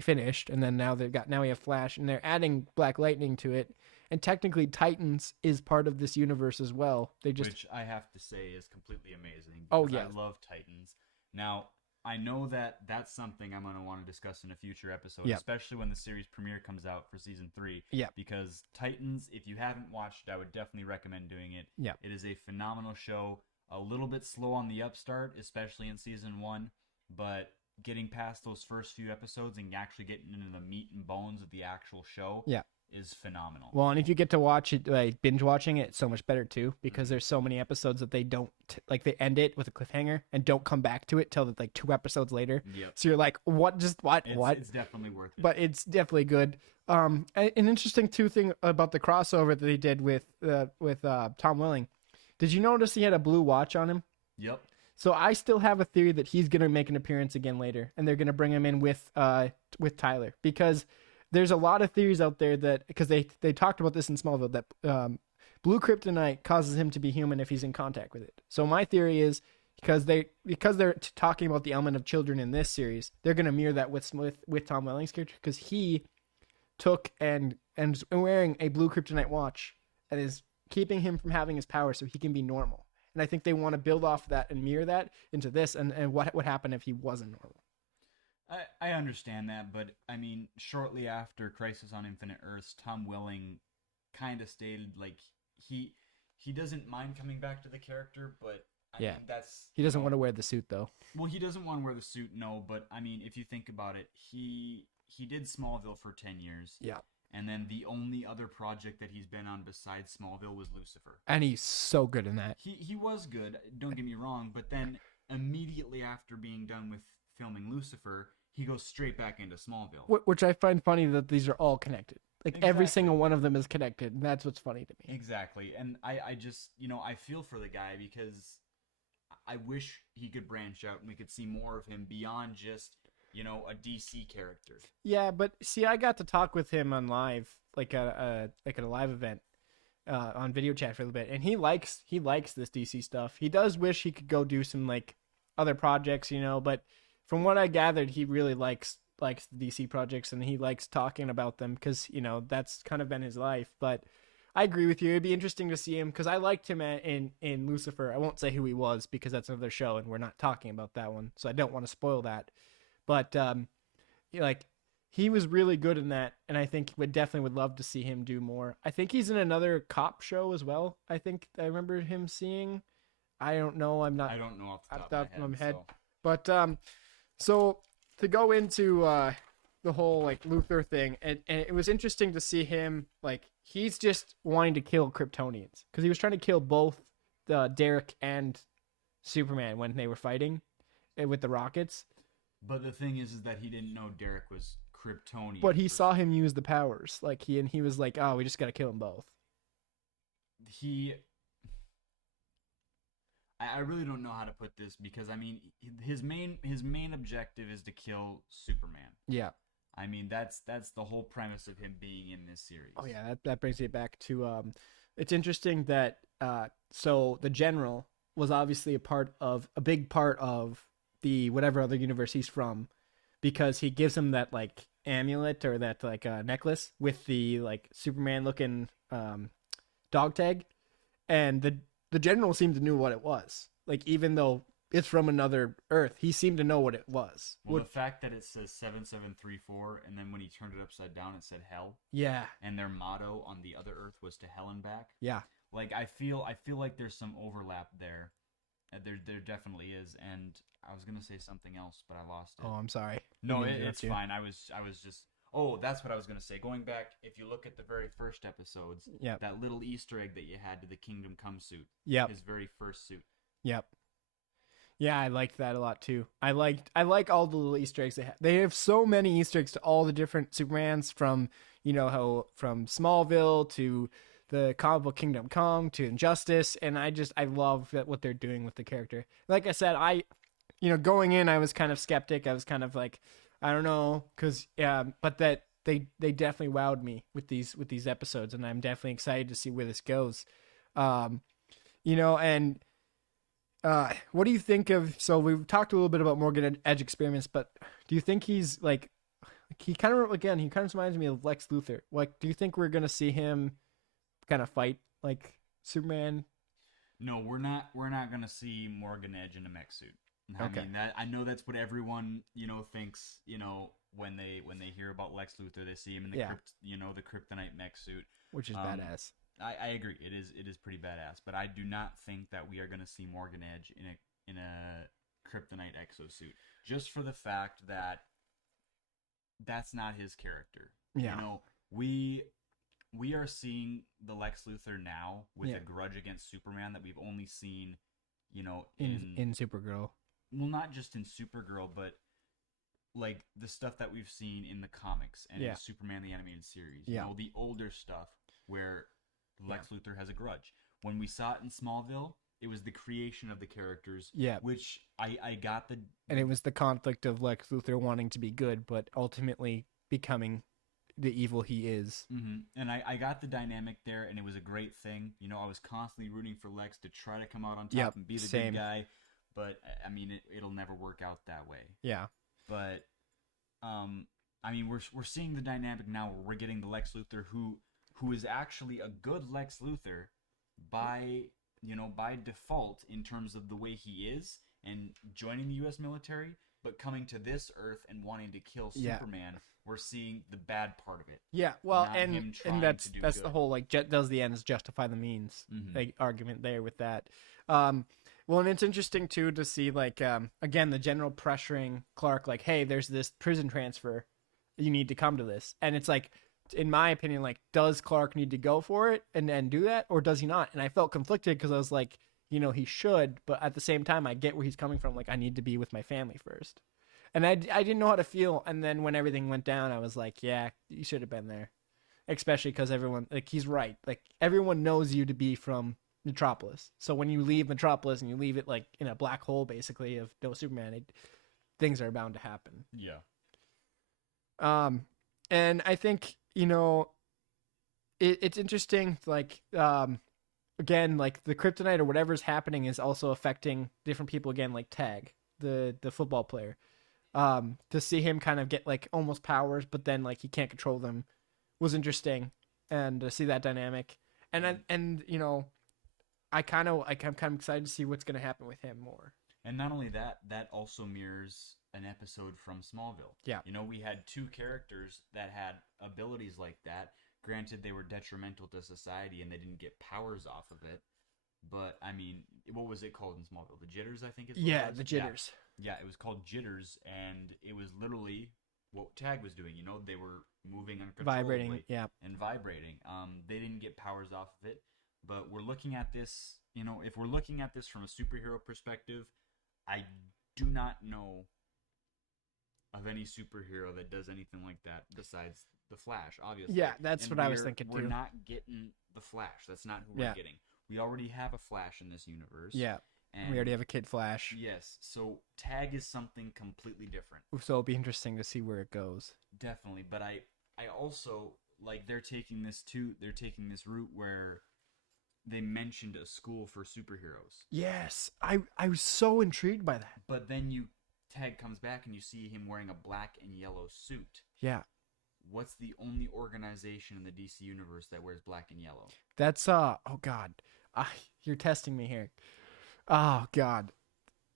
finished, and then now we have Flash, and they're adding Black Lightning to it, and technically Titans is part of this universe as well. Which I have to say is completely amazing. Oh yeah, I love Titans. Now I know that that's something I'm going to want to discuss in a future episode, especially when the series premiere comes out for season 3. Yeah, because Titans, if you haven't watched, I would definitely recommend doing it. Yeah, it is a phenomenal show. A little bit slow on the upstart, especially in season 1, but getting past those first few episodes and actually getting into the meat and bones of the actual show is phenomenal. Well, and if you get to watch it, like binge watching it, it's so much better too, because there's so many episodes that they don't they end it with a cliffhanger and don't come back to it till like 2 episodes later. Yep. So you're like, what? It's definitely worth it. But it's definitely good. An interesting thing about the crossover that they did with Tom Welling. Did you notice he had a blue watch on him? Yep. So I still have a theory that he's going to make an appearance again later, and they're going to bring him in with Tyler, because there's a lot of theories out there that, because they talked about this in Smallville, that blue kryptonite causes him to be human if he's in contact with it. So my theory is because they're talking about the element of children in this series, they're going to mirror that with Tom Welling's character, because he took and wearing a blue kryptonite watch and is keeping him from having his power so he can be normal. And I think they want to build off that and mirror that into this, and what would happen if he wasn't normal. I understand that, but I mean, shortly after Crisis on Infinite Earths, Tom Welling kind of stated like he doesn't mind coming back to the character, but I mean, he doesn't want to wear the suit though. Well, he doesn't want to wear the suit, no, but I mean, if you think about it, he did Smallville for 10 years. Yeah. And then the only other project that he's been on besides Smallville was Lucifer. And he's so good in that. He was good, don't get me wrong, but then immediately after being done with filming Lucifer, he goes straight back into Smallville. Which I find funny that these are all connected. Like every Exactly. single one of them is connected, and that's what's funny to me. Exactly. And I just, I feel for the guy because I wish he could branch out and we could see more of him beyond just, a DC character. Yeah, but see, I got to talk with him on live, like at a live event, on video chat for a little bit, and he likes this DC stuff. He does wish he could go do some like other projects, but from what I gathered, he really likes the DC projects, and he likes talking about them because that's kind of been his life. But I agree with you. It'd be interesting to see him because I liked him in Lucifer. I won't say who he was because that's another show, and we're not talking about that one, so I don't want to spoil that. But like he was really good in that, and I think would definitely would love to see him do more. I think he's in another cop show as well. I think I remember him seeing. I don't know. I don't know off the top of my head. So. But so to go into the whole like Luthor thing, and it was interesting to see him like he's just wanting to kill Kryptonians because he was trying to kill both Derek and Superman when they were fighting with the rockets. But the thing is that he didn't know Derek was Kryptonian. But he saw him use the powers, like he was like, oh, we just got to kill them both. I really don't know how to put this because I mean his main objective is to kill Superman. Yeah. I mean that's the whole premise of him being in this series. Oh yeah, that brings it back to it's interesting that so the general was obviously a big part of the whatever other universe he's from, because he gives him that like amulet or that like necklace with the like Superman looking dog tag, and the general seemed to know what it was. Like even though it's from another Earth, he seemed to know what it was. Well, the fact that it says 7734, and then when he turned it upside down, it said hell. Yeah. And their motto on the other Earth was to hell and back. Yeah. Like I feel like there's some overlap there. There definitely is, and I was gonna say something else, but I lost it. Oh, I'm sorry. No, it's fine. I was just. Oh, that's what I was gonna say. Going back, if you look at the very first episodes, yep. that little Easter egg that you had to the Kingdom Come suit. Yep. His very first suit. Yep. Yeah, I liked that a lot too. I like all the little Easter eggs they have. They have so many Easter eggs to all the different Supermans from from Smallville to the comic book Kingdom Come to Injustice, and I love what they're doing with the character. Like I said, going in, I was kind of skeptic. I was kind of like, I don't know, but that they definitely wowed me with these episodes, and I'm definitely excited to see where this goes. And what do you think of? So we've talked a little bit about Morgan Edge experiments, but do you think he's like he kind of reminds me of Lex Luthor? Like, do you think we're gonna see him kind of fight like Superman? No, we're not gonna see Morgan Edge in a mech suit. I mean that I know that's what everyone thinks. When they hear about Lex Luthor, they see him in the the Kryptonite mech suit, which is badass. I agree. It is pretty badass, but I do not think that we are gonna see Morgan Edge in a Kryptonite exosuit, just for the fact that that's not his character. Yeah. We are seeing the Lex Luthor now with a grudge against Superman that we've only seen, in Supergirl. Well, not just in Supergirl, but like the stuff that we've seen in the comics and in Superman the animated series. Yeah. The older stuff where Lex Luthor has a grudge. When we saw it in Smallville, it was the creation of the characters. Yeah. Which I got the... And it was the conflict of Lex Luthor wanting to be good, but ultimately becoming the evil he is. Mm-hmm. And I got the dynamic there, and it was a great thing. I was constantly rooting for Lex to try to come out on top and be the good guy. But, I mean, it'll never work out that way. Yeah. But, I mean, we're seeing the dynamic now where we're getting the Lex Luthor who is actually a good Lex Luthor by default in terms of the way he is and joining the U.S. military, but coming to this Earth and wanting to kill Superman, we're seeing the bad part of it. Yeah, well, and that's the whole like does the ends justify the means like argument there with that. Well, and it's interesting too to see like again the general pressuring Clark like, hey, there's this prison transfer, you need to come to this, and it's like, in my opinion, like, does Clark need to go for it and do that, or does he not? And I felt conflicted because I was like, he should, but at the same time, I get where he's coming from. Like, I need to be with my family first, and I didn't know how to feel. And then when everything went down, I was like, yeah, you should have been there. especially because everyone, like, he's right. Like, everyone knows you to be from Metropolis. So when you leave Metropolis and you leave it like in a black hole, basically, of no Superman, things are bound to happen. Yeah. And I think, it's interesting, like, again, like the kryptonite or whatever's happening is also affecting different people again, like Tag, the football player. To see him kind of get like almost powers, but then like he can't control them was interesting, and to see that dynamic. And I'm kind of excited to see what's going to happen with him more. And not only that, that also mirrors an episode from Smallville. Yeah. We had two characters that had abilities like that. Granted, they were detrimental to society and they didn't get powers off of it. But, I mean, what was it called in Smallville? The Jitters, I think is what it was? The Jitters. Yeah, it was called Jitters, and it was literally what Tag was doing. They were moving uncontrollably. Vibrating, yeah. And vibrating. They didn't get powers off of it. But we're looking at this, if we're looking at this from a superhero perspective, I do not know of any superhero that does anything like that besides the Flash, obviously. Yeah, that's what I was thinking too. We're not getting the Flash. That's not who we're getting. We already have a Flash in this universe. Yeah, and we already have a Kid Flash. Yes, so Tag is something completely different. So it'll be interesting to see where it goes. Definitely, but I also, like, they're taking this route where they mentioned a school for superheroes. Yes, I was so intrigued by that. But then Tag comes back and you see him wearing a black and yellow suit. Yeah. What's the only organization in the DC universe that wears black and yellow? That's oh god, you're testing me here. Oh god,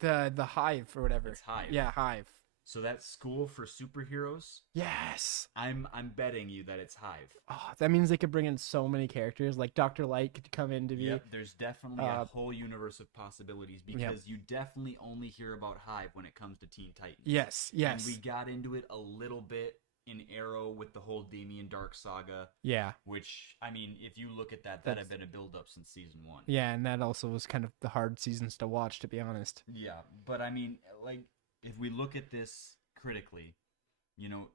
the Hive or whatever. It's Hive. Yeah, Hive. So that's school for superheroes? Yes. I'm betting you that it's Hive. Oh, that means they could bring in so many characters. Like Dr. Light could come in to be. Yep, there's definitely a whole universe of possibilities because you definitely only hear about Hive when it comes to Teen Titans. Yes. And we got into it a little bit in Arrow with the whole Damian Dark saga. Yeah. Which, I mean, if you look at that had been a build-up since season 1. Yeah, and that also was kind of the hard seasons to watch, to be honest. Yeah, but I mean, like, if we look at this critically,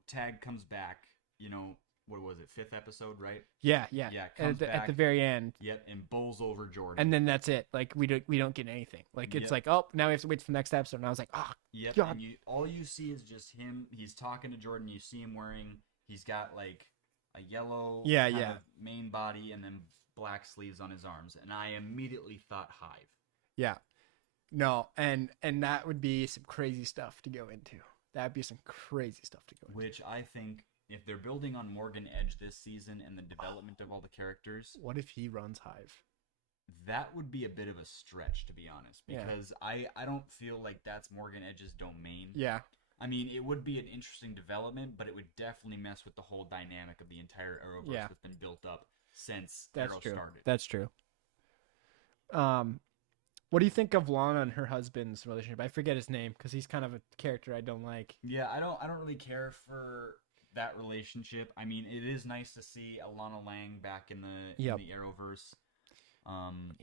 Tag comes back, what was it, 5th episode, right? Yeah. Comes back at the very end. Yep, and bowls over Jordan. And then that's it. Like, we don't get anything. Like, it's like, oh, now we have to wait for the next episode. And I was like, oh, yep, God. And all you see is just him. He's talking to Jordan. You see him he's got, like, a yellow kind of main body and then black sleeves on his arms. And I immediately thought Hive. Yeah. No, and that would be some crazy stuff to go into. That'd be some crazy stuff to go into. Which I think, if they're building on Morgan Edge this season and the development of all the characters... What if he runs Hive? That would be a bit of a stretch, to be honest. Because I don't feel like that's Morgan Edge's domain. Yeah. I mean, it would be an interesting development, but it would definitely mess with the whole dynamic of the entire Arrowverse that's been built up since Arrow started. That's true. What do you think of Lana and her husband's relationship? I forget his name because he's kind of a character I don't like. Yeah, I don't really care for that relationship. I mean, it is nice to see Alana Lang back in the Arrowverse.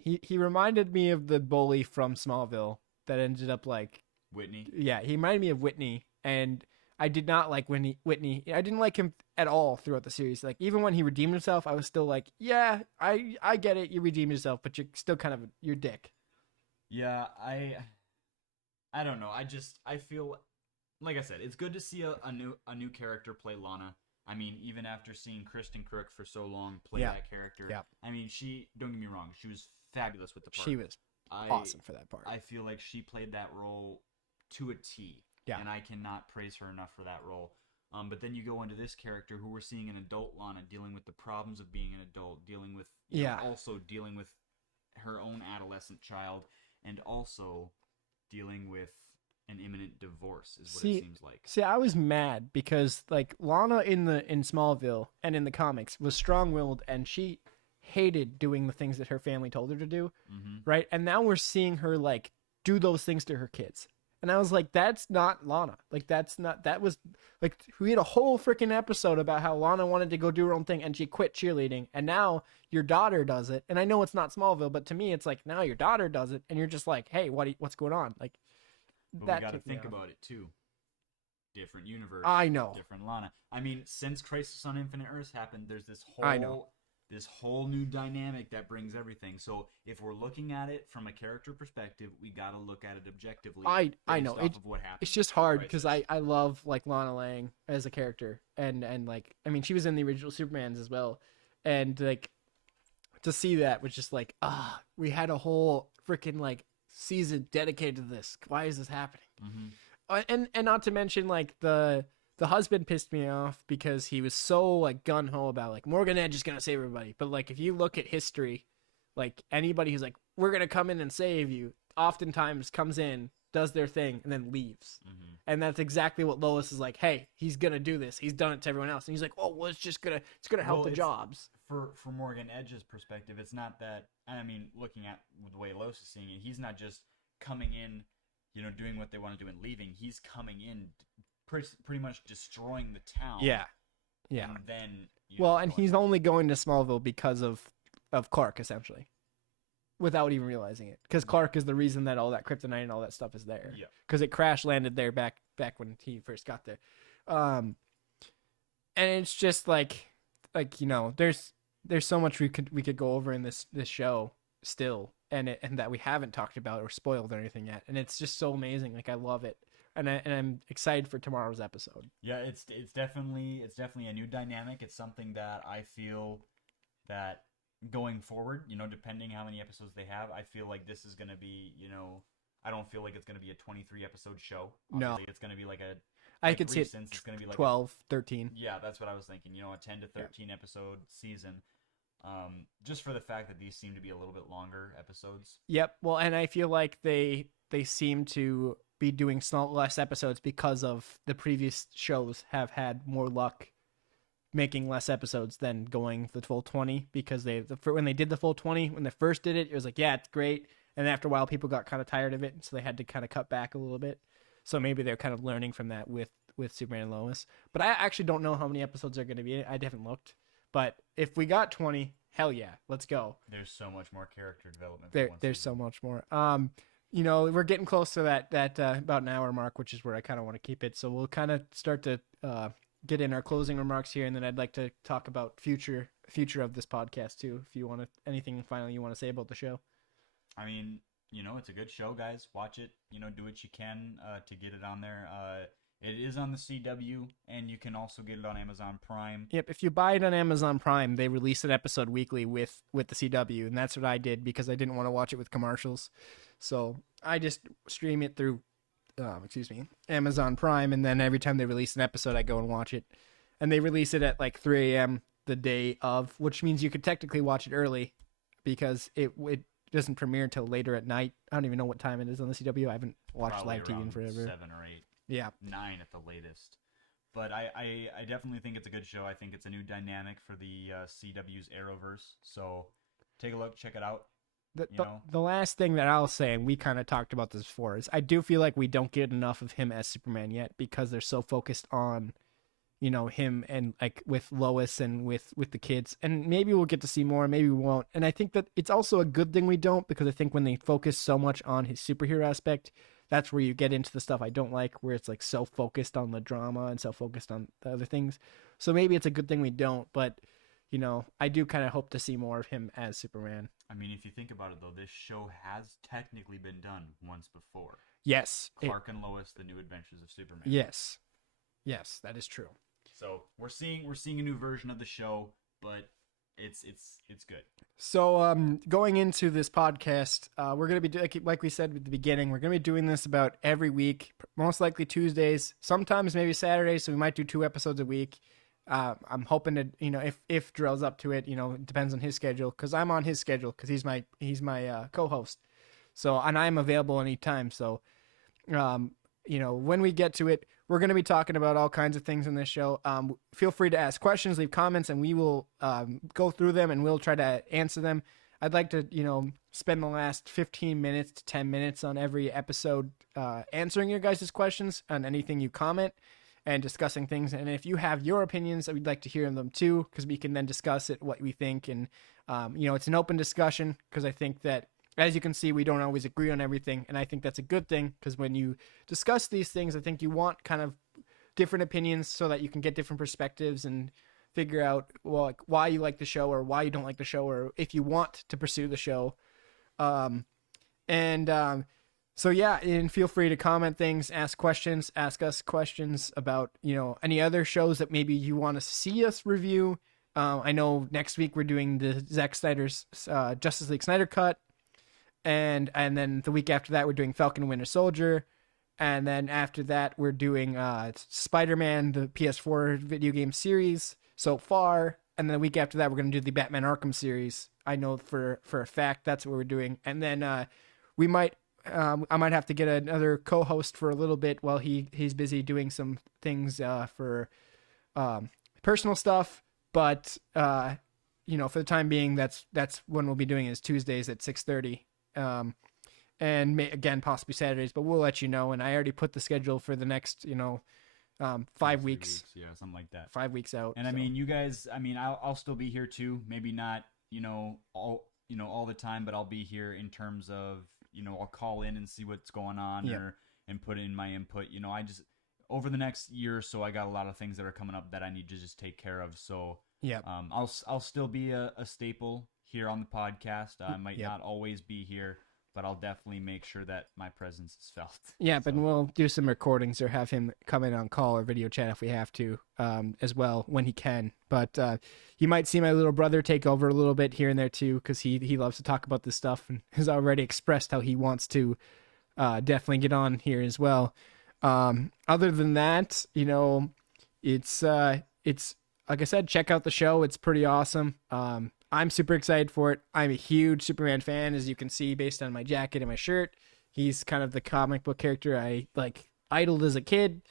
He reminded me of the bully from Smallville that ended up like Whitney. Yeah, he reminded me of Whitney, and I did not like Whitney. I didn't like him at all throughout the series. Like, even when he redeemed himself, I was still like, yeah, I get it. You redeemed yourself, but you're still kind of your dick. Yeah, I don't know. I feel, like I said, it's good to see a new character play Lana. I mean, even after seeing Kristen Crook for so long play that character. Yeah. I mean, don't get me wrong, she was fabulous with the part. She was awesome for that part. I feel like she played that role to a T. Yeah. And I cannot praise her enough for that role. But then you go into this character who we're seeing an adult Lana dealing with the problems of being an adult, dealing with also dealing with her own adolescent child, and also dealing with an imminent divorce is what it seems like. See, I was mad because like Lana in Smallville and in the comics was strong-willed, and she hated doing the things that her family told her to do, right? And now we're seeing her like do those things to her kids. And I was like, that's not Lana. Like, that was like, we had a whole freaking episode about how Lana wanted to go do her own thing and she quit cheerleading. And now your daughter does it. And I know it's not Smallville, but to me, it's like, now your daughter does it. And you're just like, hey, what's going on? Like, but we got to think about it too. different universe. I know. Different Lana. I mean, since Crisis on Infinite Earths happened, there's I know. this whole new dynamic that brings everything. So if we're looking at it from a character perspective, we got to look at it objectively. I know. Off of what happened. It's just hard because I love like Lana Lang as a character, and like I mean she was in the original Supermans as well, and like to see that was just like we had a whole freaking like season dedicated to this. Why is this happening? And not to mention like the husband pissed me off because he was so like gung-ho about like Morgan Edge is gonna save everybody, but like if you look at history, like anybody who's like we're gonna come in and save you oftentimes comes in, does their thing, and then leaves. And that's exactly what Lois is like, hey, he's gonna do this, he's done it to everyone else, and he's like, oh well, it's gonna help the jobs. For Morgan Edge's perspective, it's not that, I mean, looking at the way Lois is seeing it, he's not just coming in, you know, doing what they want to do and leaving. He's coming in pretty much destroying the town. Yeah. And then and he's only going to Smallville because of Clark, essentially, without even realizing it, because Clark is the reason that all that kryptonite and all that stuff is there. Yeah, because it crash landed there back when he first got there. And it's just like you know, there's so much we could go over in this show still, and that we haven't talked about or spoiled or anything yet, and it's just so amazing. Like I love it. And I'm excited for tomorrow's episode. Yeah, it's definitely a new dynamic. It's something that I feel that going forward, you know, depending how many episodes they have, I feel like this is going to be, you know, I don't feel like it's going to be a 23 episode show. Obviously, no, it's going to be like a. I could see it. It's going to be like 12, 13. Yeah, that's what I was thinking. You know, a 10 to 13 episode season. Just for the fact that these seem to be a little bit longer episodes. Yep. Well, and I feel like they seem to be doing less episodes because of the previous shows have had more luck making less episodes than going the full 20, because when they did the full 20, when they first did it, it was like, yeah, it's great. And after a while, people got kind of tired of it, so they had to kind of cut back a little bit. So maybe they're kind of learning from that with Superman and Lois. But I actually don't know how many episodes are going to be. I haven't looked. But if we got 20, hell yeah, let's go. There's so much more character development. There's so much more. You know, we're getting close to that about an hour mark, which is where I kind of want to keep it. So we'll kind of start to get in our closing remarks here, and then I'd like to talk about future of this podcast too. If you want anything finally you want to say about the show. I mean, you know, it's a good show, guys. Watch it. You know, do what you can to get it on there. It is on the CW, and you can also get it on Amazon Prime. Yep, if you buy it on Amazon Prime, they release an episode weekly with the CW, and that's what I did because I didn't want to watch it with commercials. So I just stream it through, Amazon Prime, and then every time they release an episode, I go and watch it. And they release it at like 3 a.m. the day of, which means you could technically watch it early because it doesn't premiere until later at night. I don't even know what time it is on the CW. I haven't watched Probably live TV in forever. 7 or 8. Yeah. 9 at the latest. But I definitely think it's a good show. I think it's a new dynamic for the CW's Arrowverse. So take a look, check it out. The last thing that I'll say, and we kind of talked about this before, is I do feel like we don't get enough of him as Superman yet because they're so focused on, you know, him and like with Lois and with the kids. And maybe we'll get to see more, maybe we won't. And I think that it's also a good thing we don't, because I think when they focus so much on his superhero aspect, that's where you get into the stuff I don't like, where it's like so focused on the drama and so focused on the other things. So maybe it's a good thing we don't, but you know, I do kind of hope to see more of him as Superman. I mean, if you think about it though, this show has technically been done once before. Yes. Clark and Lois, The New Adventures of Superman. Yes. Yes, that is true. So we're seeing a new version of the show, but it's good. So going into this podcast, we're going to be like we said at the beginning, we're going to be doing this about every week, most likely Tuesdays, sometimes maybe Saturdays, so we might do 2 episodes a week. I'm hoping to, you know, if Drell's up to it, you know, it depends on his schedule, because I'm on his schedule because he's my co-host. So, and I'm available anytime. So, you know, when we get to it, we're going to be talking about all kinds of things in this show. Feel free to ask questions, leave comments, and we will go through them and we'll try to answer them. I'd like to, you know, spend the last 15 minutes to 10 minutes on every episode answering your guys' questions on anything you comment and discussing things. And if you have your opinions, we'd like to hear them too, because we can then discuss it, what we think. And, you know, it's an open discussion, because I think that, as you can see, we don't always agree on everything. And I think that's a good thing, because when you discuss these things, I think you want kind of different opinions so that you can get different perspectives and figure out, well, like, why you like the show or why you don't like the show, or if you want to pursue the show. Um, and so yeah, and feel free to comment things, ask questions, ask us questions about, any other shows that maybe you want to see us review. I know next week we're doing the Zack Snyder's Justice League Snyder Cut, and then the week after that we're doing Falcon and Winter Soldier, and then after that we're doing Spider-Man, the PS4 video game series so far, and then the week after that we're going to do the Batman Arkham series. I know for a fact that's what we're doing, and then we might I might have to get another co-host for a little bit while he's busy doing some things for personal stuff. But for the time being, that's when we'll be doing is Tuesdays at 6:30, and again possibly Saturdays. But we'll let you know. And I already put the schedule for the next 5 weeks. Yeah, something like that. 5 weeks out. And so. I mean, you guys. I mean, I'll still be here too. Maybe not all the time, but I'll be here in terms of I'll call in and see what's going on and put in my input. I just. Over the next year or so, I got a lot of things that are coming up that I need to just take care of. So, I'll still be a staple here on the podcast. I might not always be here, but I'll definitely make sure that my presence is felt. Yeah, but we'll do some recordings or have him come in on call or video chat if we have to, as well when he can. But you might see my little brother take over a little bit here and there too, because he loves to talk about this stuff and has already expressed how he wants to definitely get on here as well. Other than that, it's like I said, check out the show. It's pretty awesome. I'm super excited for it. I'm a huge Superman fan, as you can see based on my jacket and my shirt. He's kind of the comic book character I idoled as a kid,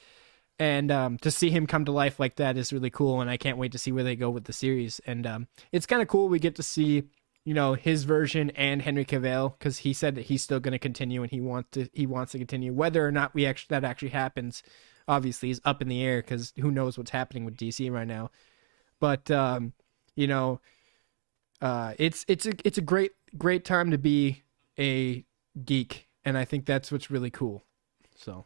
and to see him come to life like that is really cool. And I can't wait to see where they go with the series. And it's kind of cool. We get to see his version and Henry Cavill, because he said that he's still going to continue and he wants to continue. Whether or not that actually happens, obviously, is up in the air, because who knows what's happening with DC right now. But it's a great time to be a geek, and I think that's what's really cool. So.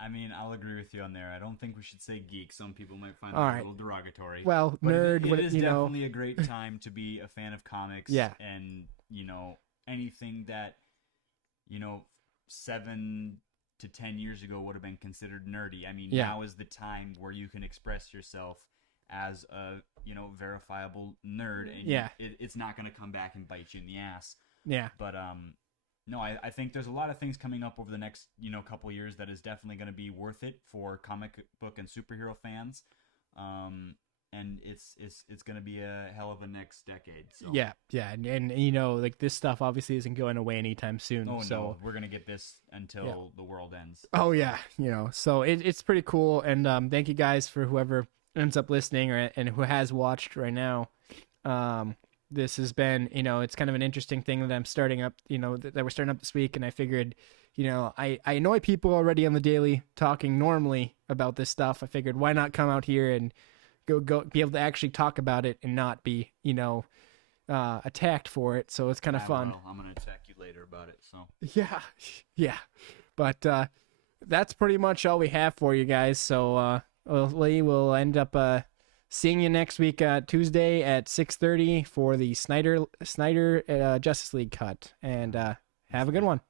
I mean, I'll agree with you on there. I don't think we should say geek. Some people might find that a little derogatory. Well, but nerd. It is definitely a great time to be a fan of comics. Yeah. And, anything that, 7 to 10 years ago would have been considered nerdy. I mean, now is the time where you can express yourself as a, verifiable nerd. And it's not going to come back and bite you in the ass. Yeah. But, no, I think there's a lot of things coming up over the next, couple years that is definitely going to be worth it for comic book and superhero fans. And it's going to be a hell of a next decade. So. Yeah. And this stuff obviously isn't going away anytime soon. Oh, so no, we're going to get this until the world ends. Oh, yeah. So it's pretty cool. And thank you guys for whoever ends up listening and who has watched right now. This has been, it's kind of an interesting thing that I'm starting up, that we're starting up this week. And I figured, I annoy people already on the daily talking normally about this stuff. I figured, why not come out here and go be able to actually talk about it and not be, attacked for it. So it's kind of fun. Well, I'm going to attack you later about it. So yeah. But that's pretty much all we have for you guys. So we'll end up seeing you next week Tuesday at 6:30 for the Snyder Justice League cut. And have a good one.